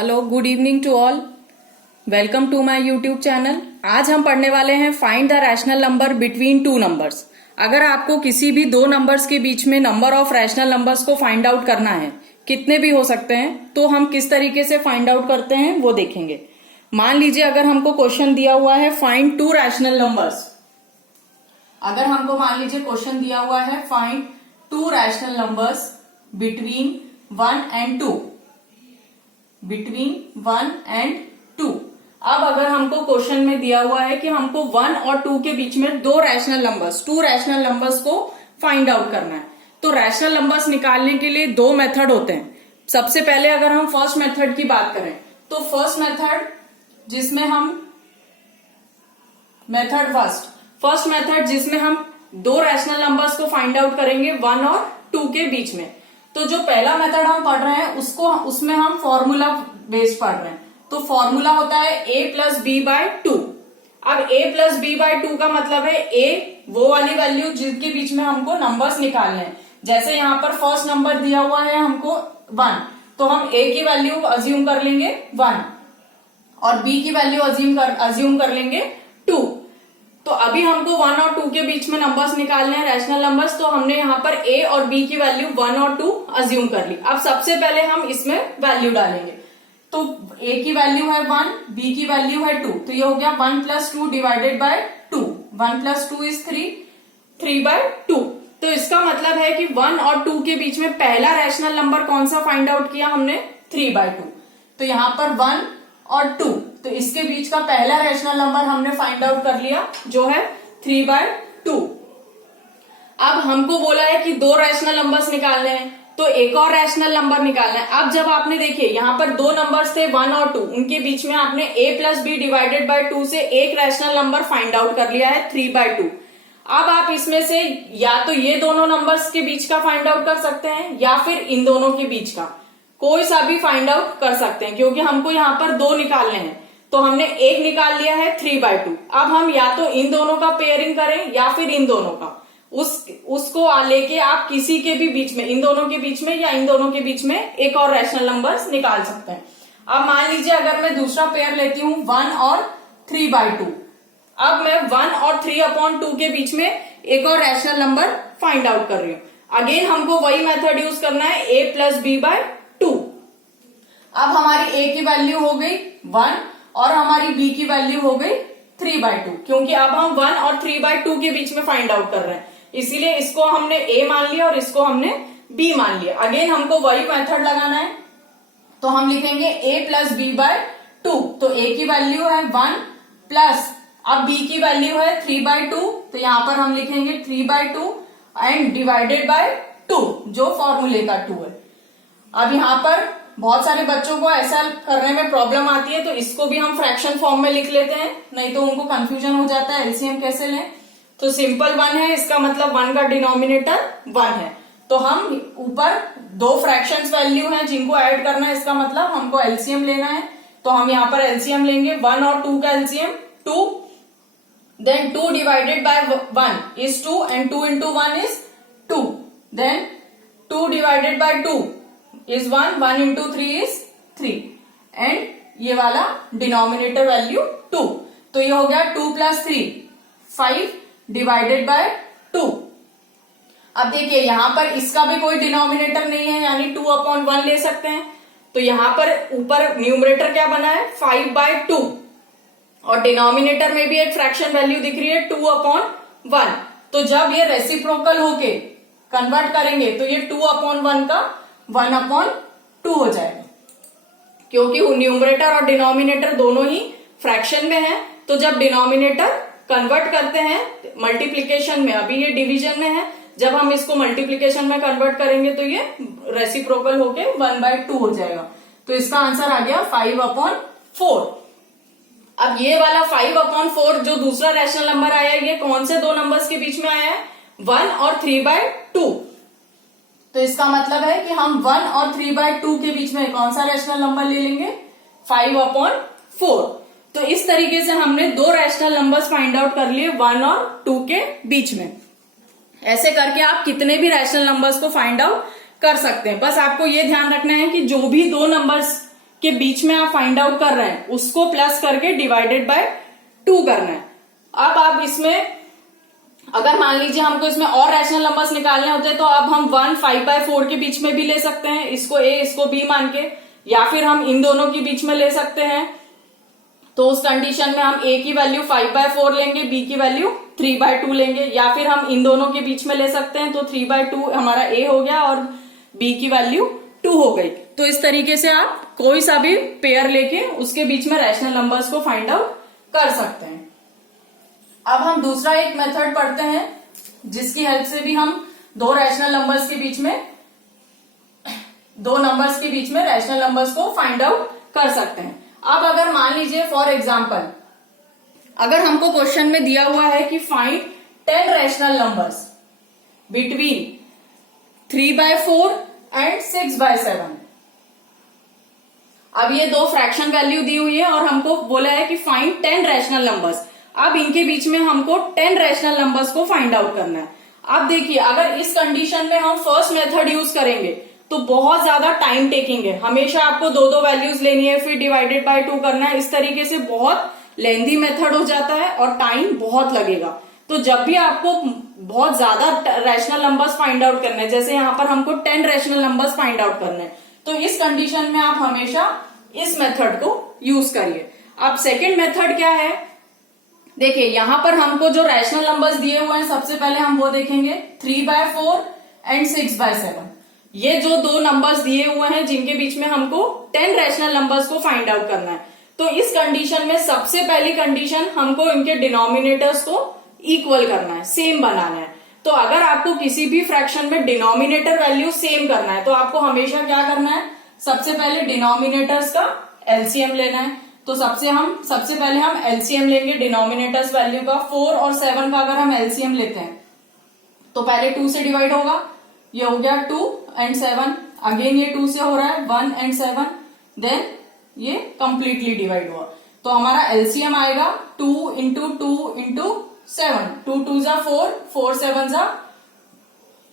Hello, good evening to all. Welcome to my YouTube channel. आज हम पढ़ने वाले हैं find the rational number between two numbers. अगर आपको किसी भी दो नंबर्स के बीच में नंबर ऑफ रैशनल नंबर्स को फाइंड आउट करना है, कितने भी हो सकते हैं, तो हम किस तरीके से फाइंड आउट करते हैं वो देखेंगे। मान लीजिए अगर हमको क्वेश्चन दिया हुआ है फाइंड टू रैशनल नंबर्स। अगर हमको मान लीजिए क्वेश्चन दिया हुआ है find to rational numbers between 1 and 2, between 1 and 2। अब अगर हमको क्वेश्चन में दिया हुआ है कि हमको 1 और 2 के बीच में दो rational numbers, to rational numbers को फाइंड आउट करना है, तो रैशनल नंबर्स निकालने के लिए दो मेथड होते हैं। सबसे पहले अगर हम फर्स्ट मेथड की बात करें तो फर्स्ट मेथड जिसमें हम दो रैशनल नंबर्स को फाइंड आउट करेंगे 1 और 2 के बीच में। तो जो पहला मेथड हम पढ़ रहे हैं उसमें हम फॉर्मूला बेस्ड पढ़ रहे हैं। तो फॉर्मूला होता है a प्लस बी बाय 2। अब a प्लस बी बाय 2 का मतलब है a वो वाली वैल्यू जिसके बीच में हमको नंबर्स निकालने हैं। जैसे यहाँ पर फर्स्ट नंबर दिया हुआ है हमको 1, तो हम a की वैल्यू अज्यूम कर लेंगे 1 और b की वैल्यू अज्यूम कर लेंगे 2। तो अभी हमको 1 और 2 के बीच में नंबर्स निकालने हैं, रैशनल नंबर्स। तो हमने यहाँ पर a और b की वैल्यू 1 और 2 अज्यूम कर ली। अब सबसे पहले हम इसमें वैल्यू डालेंगे। तो a की वैल्यू है 1, b की वैल्यू है 2, तो ये हो गया 1 plus 2 divided by 2। 1 plus 2 is 3 by 2। तो इसका मतलब है कि 1 और 2 के बीच में पहला रैशनल नंबर कौन सा फाइंड आउट किया हमने, 3 बाय 2। तो यहाँ पर 1 और 2, तो इसके बीच का पहला रैशनल नंबर हमने फाइंड आउट कर लिया जो है 3 बाय 2। अब हमको बोला है कि दो रैशनल नंबर्स निकालने हैं, तो एक और रैशनल नंबर निकालना है। अब जब आपने देखिए यहाँ पर दो नंबर्स थे 1 और 2, उनके बीच में आपने a plus B divided by 2 से एक रैशनल नंबर फाइंड आउट कर लिया है 3 बाय 2। अब आप इसमें से या तो ये दोनों नंबर्स के बीच का फाइंड आउट कर सकते हैं या फिर इन दोनों के बीच का कोई सा भी फाइंड आउट कर सकते हैं, क्योंकि हमको यहाँ पर दो निकालने हैं। तो हमने एक निकाल लिया है 3 बाय 2। अब हम या तो इन दोनों का पेयरिंग करें या फिर इन दोनों का, उसको लेके आप किसी के भी बीच में, इन दोनों के बीच में या इन दोनों के बीच में एक और रैशनल नंबर्स निकाल सकते हैं। अब मान लीजिए अगर मैं दूसरा पेयर लेती हूँ 1 और 3 बाय 2। अब मैं 1 और 3/2 के बीच में एक और रैशनल नंबर फाइंड आउट कर रही हूँ। अगेन हमको वही मेथड यूज करना है, a प्लस बी बाय 2। अब हमारी a की वैल्यू हो गई 1 और हमारी b की वैल्यू हो गई 3 बाय 2, क्योंकि अब हम 1 और 3 बाय 2 के बीच में फाइंड आउट कर रहे हैं, इसीलिए इसको हमने a मान लिया और इसको हमने b मान लिया। अगेन हमको वही मेथड लगाना है, तो हम लिखेंगे a प्लस बी बाय 2। तो a की वैल्यू है 1 प्लस, अब b की वैल्यू है 3 बाय 2, तो यहां पर हम लिखेंगे 3 बाय 2 एंड डिवाइडेड बाय 2, जो फॉर्मूले का 2 है। अब यहाँ पर बहुत सारे बच्चों को ऐसा करने में प्रॉब्लम आती है, तो इसको भी हम फ्रैक्शन फॉर्म में लिख लेते हैं, नहीं तो उनको कंफ्यूजन हो जाता है एलसीएम कैसे लें। तो सिंपल 1 है, इसका मतलब 1 का डिनोमिनेटर 1 है। तो हम ऊपर दो फ्रैक्शंस वैल्यू हैं जिनको ऐड करना है, इसका मतलब हमको एलसीएम लेना है। तो हम यहाँ पर एलसीएम लेंगे, 1 और 2 का LCM 2, then 2 divided by 1 is 2 and 2 into 1 is 2, then 2 divided by 2 is 1, 1 into 3 is 3 and ये वाला डिनोमिनेटर वैल्यू 2। तो ये हो गया 2 प्लस 3 5 डिवाइडेड बाय 2। अब देखिए यहाँ पर इसका भी कोई डिनोमिनेटर नहीं है, यानी 2/1 ले सकते हैं। तो यहाँ पर ऊपर न्यूमरेटर क्या बना है 5 बाय 2 और डिनोमिनेटर में भी एक फ्रैक्शन वैल्यू दिख रही है 2/1। तो जब ये रेसिप्रोकल होके कन्वर्ट करेंगे तो ये 2/1 का 1/2 हो जाएगा, क्योंकि न्यूमरेटर और डिनोमिनेटर दोनों ही फ्रैक्शन में है। तो जब डिनोमिनेटर कन्वर्ट करते हैं मल्टीप्लीकेशन में, अभी ये डिवीजन में है, जब हम इसको मल्टीप्लीकेशन में कन्वर्ट करेंगे तो ये रेसिप्रोकल होके 1/2 हो जाएगा। तो इसका आंसर आ गया 5/4। अब ये वाला 5/4 जो दूसरा रैशनल नंबर आया है, ये कौन से दो नंबर्स के बीच में आया है, 1 और 3 बाय 2। तो इसका मतलब है कि हम 1 और 3 बाय 2 के बीच में कौन सा रैशनल नंबर ले लेंगे, 5/4। तो इस तरीके से हमने दो रैशनल नंबर्स फाइंड आउट कर लिए 1 और 2 के बीच में। ऐसे करके आप कितने भी रैशनल नंबर्स को फाइंड आउट कर सकते हैं। बस आपको ये ध्यान रखना है कि जो भी दो नंबर्स के बीच में आप फाइंड आउट कर रहे हैं उसको प्लस करके डिवाइडेड बाय 2 करना है। अब आप इसमें अगर मान लीजिए हमको इसमें और रैशनल नंबर्स निकालने होते हैं तो अब हम 1 5/4 के बीच में भी ले सकते हैं, इसको a इसको b मान के, या फिर हम इन दोनों के बीच में ले सकते हैं। तो उस कंडीशन में हम a की वैल्यू 5/4 लेंगे, b की वैल्यू 3/2 लेंगे, या फिर हम इन दोनों के बीच में ले सकते हैं। तो 3/2 हमारा a हो गया और b की वैल्यू 2 हो गई। तो इस तरीके से आप कोई सा भी पेयर लेके उसके बीच में रैशनल नंबर्स को फाइंड आउट कर सकते हैं। अब हम दूसरा एक मेथड पढ़ते हैं जिसकी हेल्प से भी हम दो नंबर्स के बीच में रैशनल नंबर्स को फाइंड आउट कर सकते हैं। अब अगर मान लीजिए फॉर एग्जांपल अगर हमको क्वेश्चन में दिया हुआ है कि find 10 rational numbers between 3/4 and 6/7। अब ये दो फ्रैक्शन वैल्यू दी हुई है और हमको बोला है कि फाइंड 10 रैशनल नंबर्स। अब इनके बीच में हमको 10 रैशनल नंबर्स को फाइंड आउट करना है। अब देखिए अगर इस कंडीशन में हम फर्स्ट मेथड यूज करेंगे तो बहुत ज्यादा टाइम टेकिंग है, हमेशा आपको दो वैल्यूज लेनी है फिर डिवाइडेड बाय 2 करना है। इस तरीके से बहुत लेंथी मेथड हो जाता है और टाइम बहुत लगेगा। तो जब भी आपको बहुत ज्यादा रैशनल नंबर्स फाइंड आउट करना है, जैसे यहाँ पर हमको 10 रैशनल नंबर्स फाइंड आउट करना है, तो इस कंडीशन में आप हमेशा इस मेथड को यूज करिए। अब सेकेंड मेथड क्या है, देखिए यहां पर हमको जो रैशनल नंबर्स दिए हुए हैं सबसे पहले हम वो देखेंगे 3/4 एंड 6/7। ये जो दो नंबर्स दिए हुए हैं जिनके बीच में हमको 10 रैशनल नंबर्स को फाइंड आउट करना है। तो इस कंडीशन में सबसे पहली कंडीशन हमको इनके डिनोमिनेटर्स को इक्वल करना है, सेम बनाना है। तो अगर आपको किसी भी फ्रैक्शन में डिनोमिनेटर वैल्यू सेम करना है तो आपको हमेशा क्या करना है, सबसे पहले डिनोमिनेटर्स का एलसीएम लेना है। तो सबसे पहले हम एलसीएम लेंगे डिनोमिनेटर्स वैल्यू का। 4 और 7 का अगर हम एलसीएम लेते हैं तो पहले 2 से डिवाइड होगा, ये हो गया 2 एंड 7, अगेन ये 2 से हो रहा है 1 एंड 7, देन ये कंप्लीटली डिवाइड हुआ। तो हमारा एलसीएम आएगा 2 इंटू 2 इंटू 7, 2 2 जा 4, 4 7 जा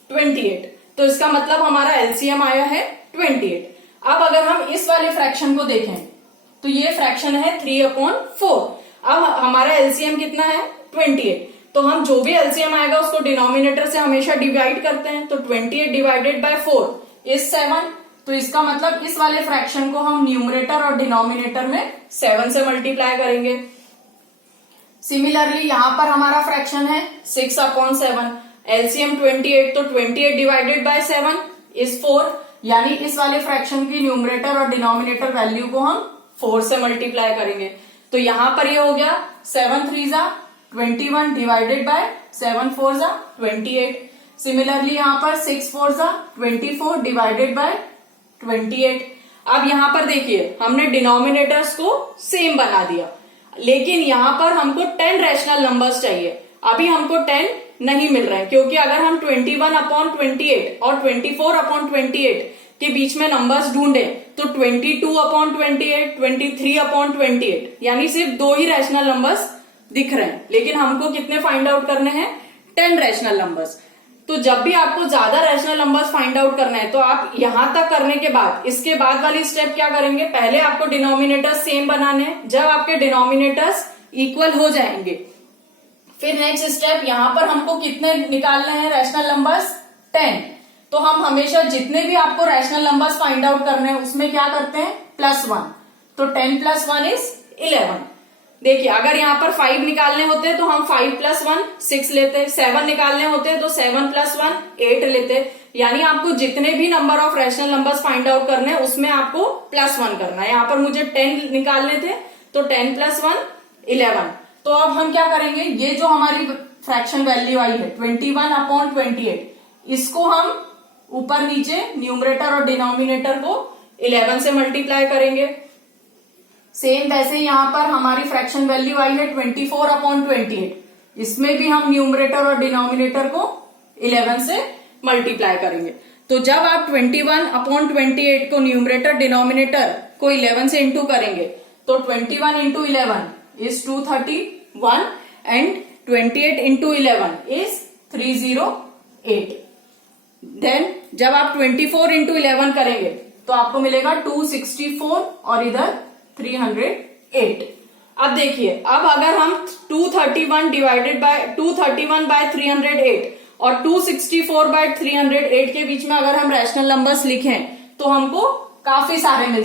28। तो इसका मतलब हमारा एलसीएम आया है 28। अब अगर हम इस वाले फ्रैक्शन को देखें तो ये फ्रैक्शन है 3/4। अब हमारा एलसीएम कितना है 28। तो हम जो भी एलसीएम आएगा उसको डिनोमिनेटर से हमेशा डिवाइड करते हैं। तो 28 डिवाइडेड बाय 4 इज 7। तो इसका मतलब इस वाले फ्रैक्शन को हम न्यूमरेटर और डिनोमिनेटर में 7 से मल्टीप्लाई करेंगे। सिमिलरली यहां पर हमारा फ्रैक्शन है 6/7, एलसीएम 28, तो 28 डिवाइडेड बाय 7 इज 4। यानी इस वाले फ्रैक्शन की न्यूमरेटर और डिनोमिनेटर वैल्यू को हम 4 से मल्टीप्लाई करेंगे। तो यहां पर ये हो गया 7 3 जा 21 डिवाइडेड बाय 7 4 जा 28। सिमिलरली यहां पर 6 4 जा 24 डिवाइडेड बाय 28। अब यहां पर देखिए हमने डिनोमिनेटर्स को सेम बना दिया, लेकिन यहां पर हमको 10 रैशनल नंबर्स चाहिए। अभी हमको 10 नहीं मिल रहे हैं क्योंकि अगर हम 21/28 और 24/28 के बीच में नंबर्स ढूंढे तो 22/28, 23/28, यानी सिर्फ 2 ही रैशनल नंबर्स दिख रहे हैं। लेकिन हमको कितने फाइंड आउट करने हैं, 10 रैशनल नंबर्स। तो जब भी आपको ज्यादा रैशनल नंबर्स फाइंड आउट करना है तो आप यहां तक करने के बाद इसके बाद वाली स्टेप क्या करेंगे, पहले आपको डिनोमिनेटर्स सेम बनाने हैं। जब आपके डिनोमिनेटर्स इक्वल हो जाएंगे फिर नेक्स्ट स्टेप यहां पर हमको कितने निकालने हैं रैशनल नंबर्स, 10। तो हम हमेशा जितने भी आपको रैशनल नंबर्स फाइंड आउट करने हैं उसमें क्या करते हैं +1। तो 10 + 1 इज 11। देखिए अगर यहाँ पर 5 निकालने होते हैं तो हम 5 + 1 6 लेते, 7 निकालने होते हैं तो 7 + 1 8 लेते। यानी आपको जितने भी number of rational numbers find out करने हैं उसमें आपको +1 करना है। यहाँ पर मुझे 10 निकालने थे तो 10 + 1 11। तो अब हम क्या करेंगे, ये जो हमारी फ्रैक्शन वैल्यू आई है 21/28, इसको हम ऊपर नीचे न्यूमरेटर और डिनोमिनेटर को 11 से मल्टीप्लाई करेंगे। सेम वैसे यहां पर हमारी फ्रैक्शन वैल्यू आई है 24/28, इसमें भी हम न्यूमरेटर और डिनोमिनेटर को 11 से मल्टीप्लाई करेंगे। तो जब आप 21/28 को न्यूमरेटर डिनोमिनेटर को 11 से इंटू करेंगे तो 21 × 11 इज 231 एंड 28 × 11 इज 308। देन जब आप 24 × 11 करेंगे तो आपको मिलेगा 264 और इधर 308। अब देखिए, अब अगर हम 231 डिवाइडेड बाय 231 बाय 308 और 264 बाय 308 के बीच में अगर हम रैशनल नंबर्स लिखें तो हमको काफी सारे मिल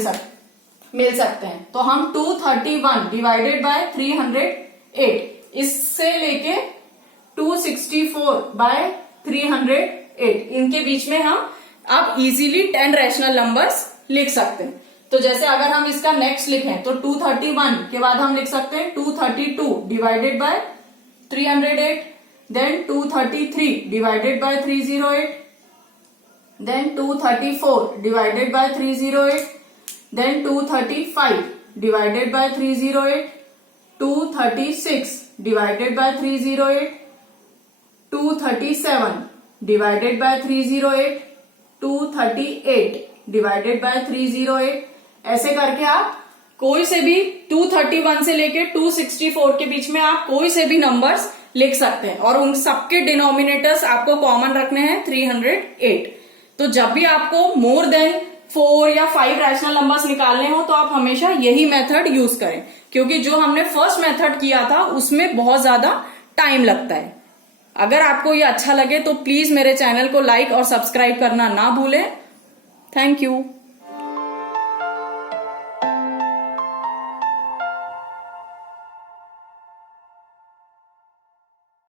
सकते हैं। तो हम 231 डिवाइडेड बाय 308 इससे लेके 264 बाय 308 इनके बीच में हम अब इजीली 10 रैशनल नंबर्स लिख सकते हैं। तो जैसे अगर हम इसका नेक्स्ट लिखें तो 231 के बाद हम लिख सकते हैं 232 divided by 308, then 233 divided by 308, then 234 divided by 308, then 235 divided by 308, 236 divided by 308, 237 divided by 308, 238 divided by 308। ऐसे करके आप कोई से भी 231 से लेके 264 के बीच में आप कोई से भी नंबर्स लिख सकते हैं और उन सबके डिनोमिनेटर्स आपको कॉमन रखने हैं 308। तो जब भी आपको मोर देन 4 या 5 रैशनल नंबर्स निकालने हो तो आप हमेशा यही मेथड यूज करें, क्योंकि जो हमने फर्स्ट मेथड किया था उसमें बहुत ज्यादा टाइम लगता है। अगर आपको ये अच्छा लगे तो प्लीज मेरे चैनल को लाइक और सब्सक्राइब करना ना भूलें। Thank you.